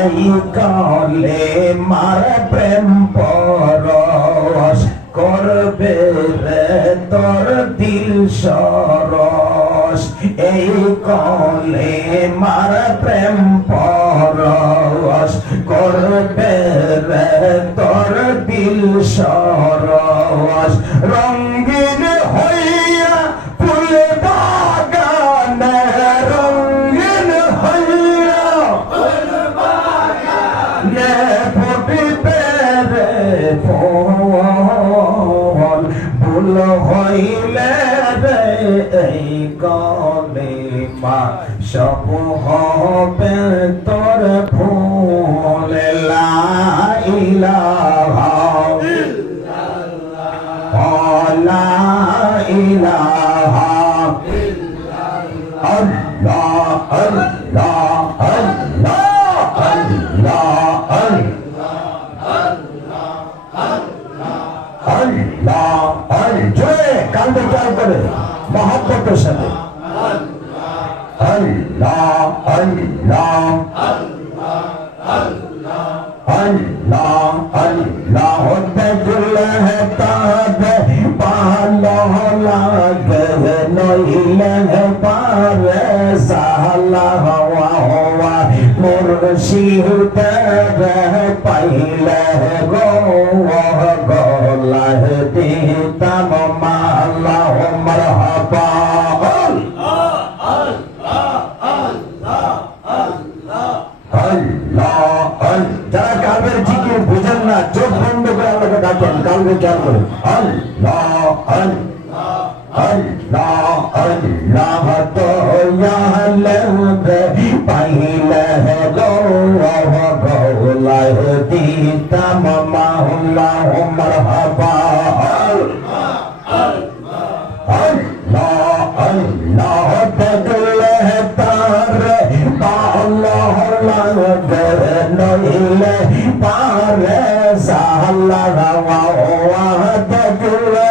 এই কলে মার প্রেম পরশ করবে রে তোর দিল সরস এই কলে মার প্রেম পরস করবে রে তোর দিল সরস রঙ্গিন এই গলে মা সব হবে তোর ফুল লাইলাহা লা ইলাহা আল্লাহ আল্লাহ আল্লাহ আল্লাহ আল্লাহ করে মহাব্বতের সাথে আল্লাহ আল্লাহ আল্লাহ আল্লাহ হতে তাবে পালো লাগে নইলে পারে সাহলা হওয়া হওয়া মুর্শিদ পাইলে গো গো আল্লাহকে কান উচ্চার করেন করে আল্লাহ আল্লাহ আল্লাহ তো ইয়াহলে পাইলে গো গৌলা দিতাম মাহুল্লাহ মারহাবা নইলে পারে সাল্লা রাওয়া দেখলে